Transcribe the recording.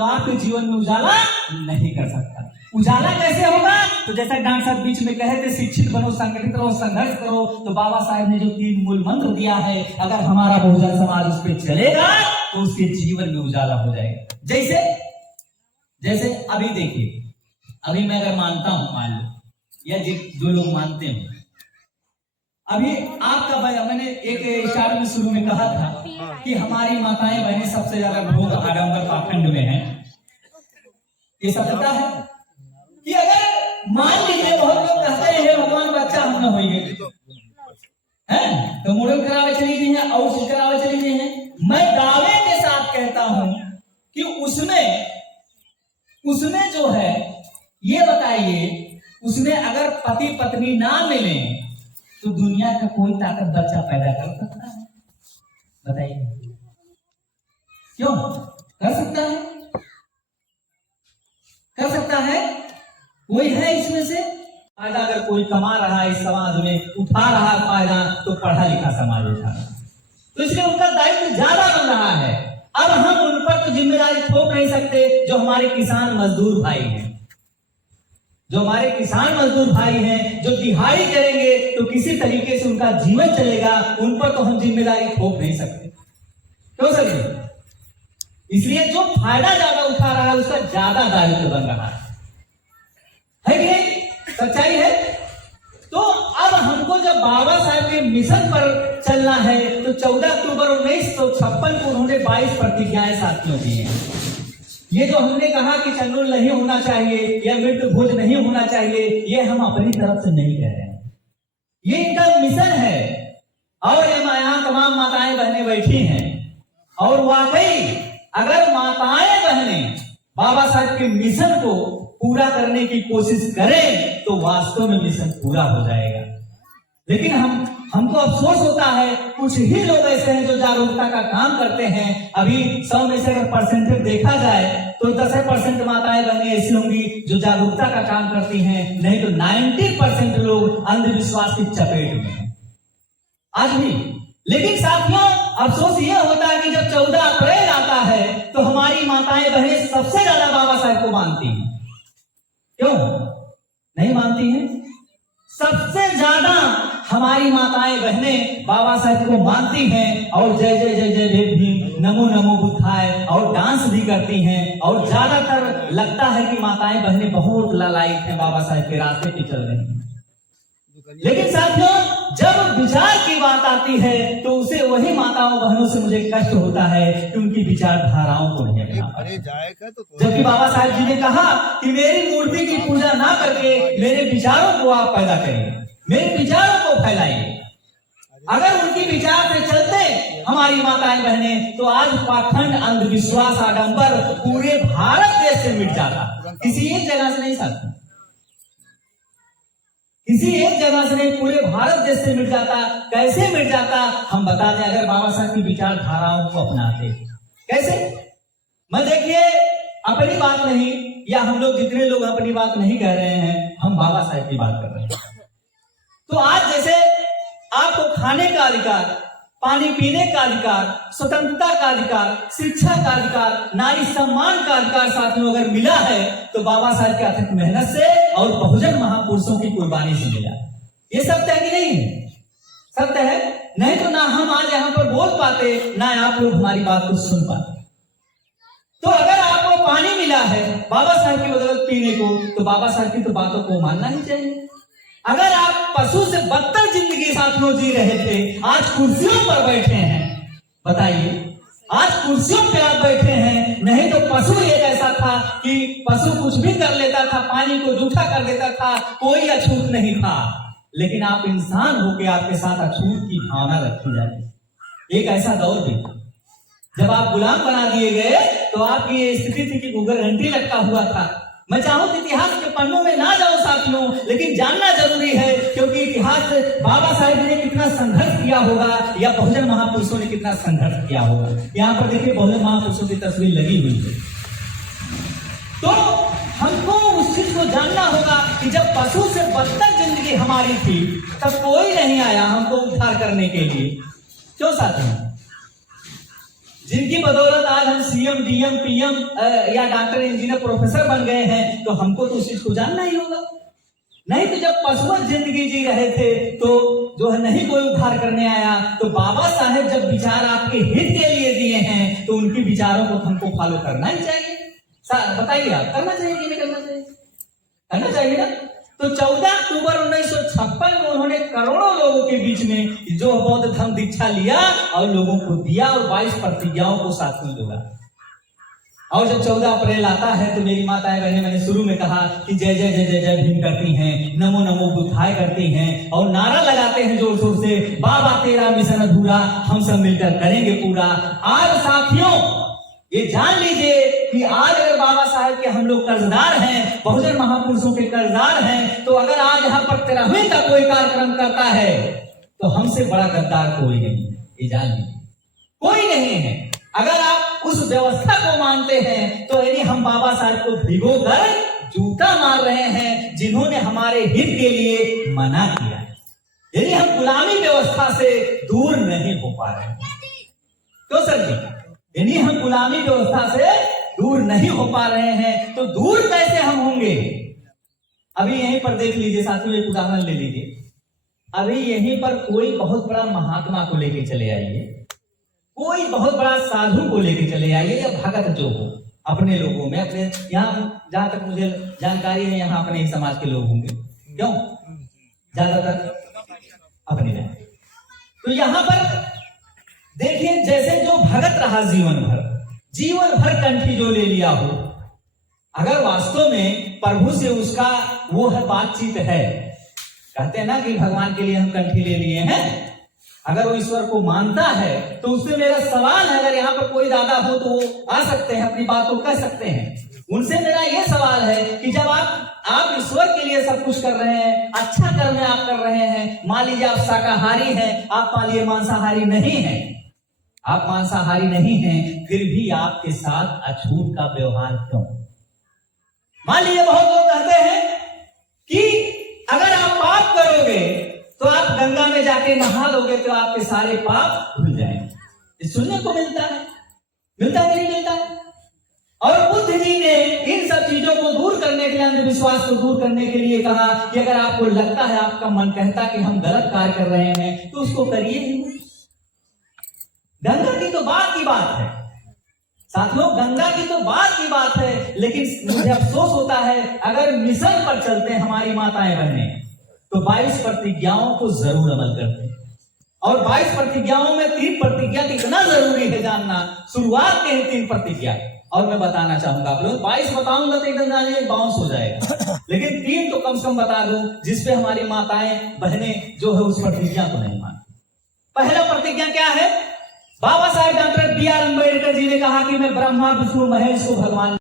तो आपके जीवन में उजाला नहीं कर सकता। उजाला कैसे होगा? तो जैसा डॉक्टर साहब बीच में कहे थे, शिक्षित बनो, संगठित रहो, संघर्ष करो। तो बाबा साहब ने जो 3 मूल मंत्र दिया है, अगर हमारा बहुजन समाज उस पर चलेगा तो उसके जीवन में उजाला हो जाएगा। जैसे अभी देखिए, अभी मैं अगर मानता हूं, मान लो, या जो लोग मानते हैं, अभी आपका मैंने एक स्टार्ट में शुरू में कहा था कि हमारी माताएं बहनें सबसे ज्यादा भोग आडंबर पाखंड में हैं। ये सब पता है कि अगर मान लीजिए बहुत लोग कहते हैं भगवान बच्चा हम न होइए, हैं तो मोड़ल करावे चली गई है और करावे चली गई है। मैं दावे के साथ कहता हूं कि उसमें जो है, ये बताइए, उसमें अगर पति पत्नी ना मिले तो दुनिया का कोई ताकत बच्चा पैदा कर सकता है? बताइए, क्यों कर सकता है? कर सकता है? कोई है इसमें से फायदा? अगर कोई कमा रहा है इस समाज में, उठा रहा है फायदा, तो पढ़ा लिखा समाज उठा रहा है, तो इसलिए उनका दायित्व ज्यादा बन रहा है। अब हम उन पर तो जिम्मेदारी थोप नहीं सकते। जो हमारे किसान मजदूर भाई हैं, जो हमारे किसान मजदूर भाई हैं, जो दिहाड़ी करेंगे तो किसी तरीके से उनका जीवन चलेगा, उन पर तो हम जिम्मेदारी थोप नहीं सकते। क्यों सर? इसलिए जो फायदा ज्यादा उठा रहा है उसका ज्यादा दायित्व बन रहा है कि नहीं? सच्चाई है। तो अब हमको जब बाबा साहब के मिशन पर चलना है, तो 14 अक्टूबर 1956 को उन्होंने 22 प्रतिज्ञाएं साथियों दी हैं। ये जो हमने कहा कि चंडोल नहीं होना चाहिए या मृत्यु भोज नहीं होना चाहिए, ये हम अपनी तरफ से नहीं कह रहे हैं, ये इनका मिशन है। और ये यहाँ तमाम माताएं बहनें बैठी हैं, और वाकई अगर माताएं बहनें बाबा साहब के मिशन को पूरा करने की कोशिश करें तो वास्तव में मिशन पूरा हो जाएगा। लेकिन हमको अफसोस होता है, कुछ ही लोग ऐसे हैं जो जागरूकता का काम करते हैं। अभी 100 में से अगर परसेंटेज देखा जाए तो 10% माताएं बहनें ऐसी होंगी जो जागरूकता का काम करती हैं, नहीं तो 90% लोग अंधविश्वास की चपेट में हैं आज भी। लेकिन साथियों, अफसोस ये होता है कि जब 14 अप्रैल आता है तो हमारी माताएं बहनें सबसे ज्यादा बाबा साहब को मानती हैं। क्यों नहीं मानती हैं? सबसे ज्यादा हमारी माताएं बहनें बाबा साहब को मानती हैं और जय जय जय जय जय भीम, नमो नमो बुद्धाय और डांस भी करती हैं। और ज्यादातर लगता है कि माताएं बहनें बहुत लालायित हैं, बाबा साहब के रास्ते पे चल रही हैं। लेकिन साथियों, जब विचार की बात आती है तो उसे वही माताओं बहनों से मुझे कष्ट होता है कि उनकी विचारधाराओं को नहीं अपनाते। जबकि बाबा साहब जी ने कहा कि मेरी मूर्ति की पूजा ना करके मेरे विचारों को आप पैदा करिए, मेरे विचारों को फैलाइए। अगर उनकी विचार से चलते हमारी माताएं बहनें, तो आज पाखंड, अंधविश्वास, आडंबर पूरे भारत देश से मिट जाता। किसी एक जगह से नहीं सकता, किसी एक जगह से नहीं, पूरे भारत देश से मिट जाता। कैसे मिट जाता हम बता दें, अगर बाबा साहब की विचारधाराओं को अपनाते। कैसे? मैं देखिए, अपनी बात नहीं, या हम लोग जितने लोग अपनी बात नहीं कह रहे हैं, हम बाबा साहब की बात कर रहे हैं। तो आज जैसे आपको खाने का अधिकार, पानी पीने का अधिकार, स्वतंत्रता का अधिकार, शिक्षा का अधिकार, नारी सम्मान का अधिकार साथियों अगर मिला है तो बाबा साहब की अथक मेहनत से और बहुजन महापुरुषों की कुर्बानी से मिला। ये सत्य है कि नहीं है? सत्य है। नहीं तो ना हम आज यहाँ पर बोल पाते, ना आप लोग हमारी बात को सुन पाते। तो अगर आपको पानी मिला है बाबा साहब की बदौलत पीने को, तो बाबा साहब की तो बातों को मानना ही चाहिए। अगर आप पशु से बदतर जिंदगी साथियों जी रहे थे, आज कुर्सियों पर बैठे हैं, बताइए, आज कुर्सियों पे आप बैठे हैं। नहीं तो पशु एक ऐसा था कि पशु कुछ भी कर लेता था, पानी को जूठा कर देता था, कोई अछूत नहीं था। लेकिन आप इंसान होके आपके साथ अछूत की भावना रखी जाती। एक ऐसा दौर भी जब आप गुलाम बना दिए गए तो आपकी ये स्थिति थी कि घूंघर घंटी लटका हुआ था। मैं चाहूं कि इतिहास के पन्नों में ना जाओ साथियों, लेकिन जानना जरूरी है, क्योंकि इतिहास बाबा साहेब ने कितना संघर्ष किया होगा या बहुजन महापुरुषों ने कितना संघर्ष किया होगा। यहाँ पर देखिए बहुजन महापुरुषों की तस्वीर लगी हुई है। तो हमको उस चीज को जानना होगा कि जब पशु से बदतर जिंदगी हमारी थी तब कोई नहीं आया हमको उद्धार करने के लिए। क्यों साथियों? जिनकी बदौलत आज हम सीएम, डीएम, पीएम या डॉक्टर, इंजीनियर, प्रोफेसर बन गए हैं, तो हमको तो उस चीज को जानना ही होगा। नहीं तो जब पशुवत जिंदगी जी रहे थे तो जो है नहीं कोई उद्धार करने आया, तो बाबा साहेब जब विचार आपके हित के लिए दिए हैं तो उनके विचारों को हमको फॉलो करना ही चाहिए। बताइए, आप करना चाहिए कि नहीं करना चाहिए? करना चाहिए ना। तो 14 अक्टूबर 1956 में उन्होंने करोड़ों लोगों के बीच में जो बौद्ध धर्म दीक्षा लिया और लोगों को दिया और 22 प्रतिज्ञाओं को साथ में जोड़ा। और जब 14 अप्रैल आता है तो मेरी माताएं बहनें, मैंने शुरू में कहा कि जय जय जय जय जय भीम करती हैं, नमो नमो बुद्धाय करती हैं और नारा लगाते हैं जोर शोर से, बाबा तेरा मिशन अधूरा हम सब मिलकर करेंगे पूरा। आज साथियों ये जान लीजिए कि आज अगर बाबा साहेब के हम लोग कर्जदार हैं, बहुजन महापुरुषों के कर्जदार हैं, तो अगर आज यहाँ पर 13वें का कोई कार्यक्रम करता है तो हमसे बड़ा गद्दार कोई नहीं है, ये जान लीजिए, कोई नहीं है। अगर आप उस व्यवस्था को मानते हैं तो यानी हम बाबा साहब को भिगो कर जूता मार रहे हैं, जिन्होंने हमारे हित के लिए मना किया। यानी हम गुलामी व्यवस्था से दूर नहीं हो पा रहे हैं। तो सर जी, यानी हम गुलामी व्यवस्था से दूर नहीं हो पा रहे हैं, तो दूर कैसे हम होंगे? अभी यहीं पर देख लीजिए साथियों, एक उदाहरण ले लीजिए। अभी यहीं पर कोई बहुत बड़ा महात्मा को लेके चले आइए, कोई बहुत बड़ा साधु को लेके चले आइए या भगत जो हो अपने लोगों में, अपने यहाँ जहां तक मुझे जानकारी है यहाँ अपने ही समाज के लोग होंगे, क्यों ज्यादातर अपने जाए। तो यहाँ पर देखिए, जैसे जो भगत रहा जीवन भर कंठी जो ले लिया हो, अगर वास्तव में प्रभु से उसका वो है बातचीत है, कहते हैं ना कि भगवान के लिए हम कंठी ले लिए हैं, अगर वो ईश्वर को मानता है तो उससे मेरा सवाल है, अगर यहाँ पर कोई दादा हो तो वो आ सकते हैं, अपनी बात को कह सकते हैं। उनसे मेरा ये सवाल है कि जब आप ईश्वर के लिए सब कुछ कर रहे हैं, अच्छा कर्म आप कर रहे हैं, मान लीजिए आप शाकाहारी हैं, आप मान लीजिए मांसाहारी नहीं हैं, आप मांसाहारी नहीं हैं, फिर भी आपके साथ अछूत का व्यवहार क्यों? मान लीजिए बहुत लोग कहते हैं कि अगर आप पाप करोगे तो आप गंगा में जाके नहा लोगे तो आपके सारे पाप धुल जाएंगे। सुनने को मिलता है नहीं मिलता है। और बुद्ध जी ने इन सब चीजों को दूर करने के लिए, अंधविश्वास को दूर करने के लिए कहा कि अगर आपको लगता है, आपका मन कहता है कि हम गलत कार्य कर रहे हैं, तो उसको करिए ही। गंगा की तो बात की बात है साथियों, गंगा की तो बात की बात है, लेकिन मुझे अफसोस होता है अगर मिशन पर चलते हैं हमारी माताएं बहनें तो 22 प्रतिज्ञाओं को जरूर अमल करते हैं। और 22 प्रतिज्ञाओं में 3 प्रतिज्ञा कितना जरूरी है जानना। शुरुआत के 3 प्रतिज्ञा और मैं बताना चाहूंगा आप लोग, 22 बताऊंगा तो एकदम जानिए बाउंस हो जाएगा, लेकिन 3 तो कम से कम बता दूं जिसपे हमारी माताएं बहनें जो है उस प्रतिज्ञा को नहीं मानती। पहला प्रतिज्ञा क्या है? Baba Saheb doctor B are Ambedkar ji ने कहा कि मैं ब्रह्मा विष्णु महेश को भगवान